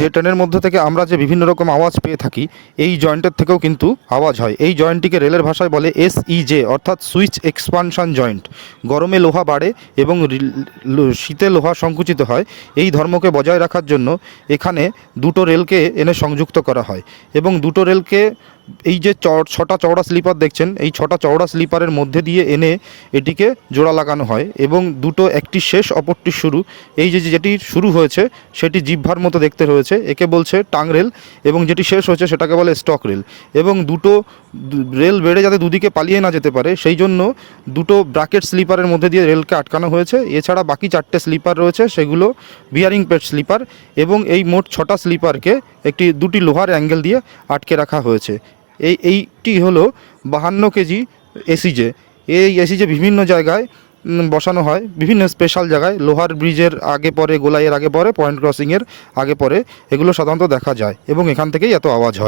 যে ট্রেনের মধ্যে থেকে আমরা যে বিভিন্ন রকম আওয়াজ পেয়ে থাকি, এই জয়েন্টের থেকেও কিন্তু আওয়াজ হয়। এই জয়েন্টটিকে রেলের ভাষায় বলে এসইজে অর্থাৎ সুইচ এক্সপানশন জয়েন্ট। গরমে লোহা বাড়ে এবং শীতে লোহা সংকুচিত হয়। এই ধর্মকে বজায় রাখার জন্য এখানে দুটো রেলকে এনে সংযুক্ত করা হয় এবং দুটো রেলকে এই যে ছটা চওড়া স্লিপার দেখছেন, এই ছটা চওড়া স্লিপারের মধ্যে দিয়ে এনে এটিকে জোড়া লাগানো হয় এবং দুটো, একটি শেষ, অপরটি শুরু। এই যে যেটি শুরু হয়েছে, সেটি জিহ্বার মতো দেখতে রয়েছে, একে বলছে টাং রেল এবং যেটি শেষ হয়েছে সেটাকে বলে স্টক রেল এবং দুটো রেল বেড়ে যাতে দুদিকে পালিয়ে না যেতে পারে, সেই জন্য দুটো ব্রাকেট স্লিপারের মধ্যে দিয়ে রেলকে আটকানো হয়েছে। এছাড়া বাকি চারটে স্লিপার রয়েছে, সেগুলো বিয়ারিং পেট স্লিপার এবং এই মোট ছটা স্লিপারকে একটি, দুটি লোহার অ্যাঙ্গেল দিয়ে আটকে রাখা হয়েছে। এই, এইটি হলো বাহান্ন কেজি এসিজে। এই এসিজে বিভিন্ন জায়গায় বসানো হয়। বিভিন্ন স্পেশাল জায়গায় লোহার ব্রিজের আগে পরে গোলাইয়ের আগে পরে পয়েন্ট ক্রসিংয়ের আগে পরে এগুলো সাধারণত দেখা যায় এবং এখান থেকেই এত আওয়াজ হয়।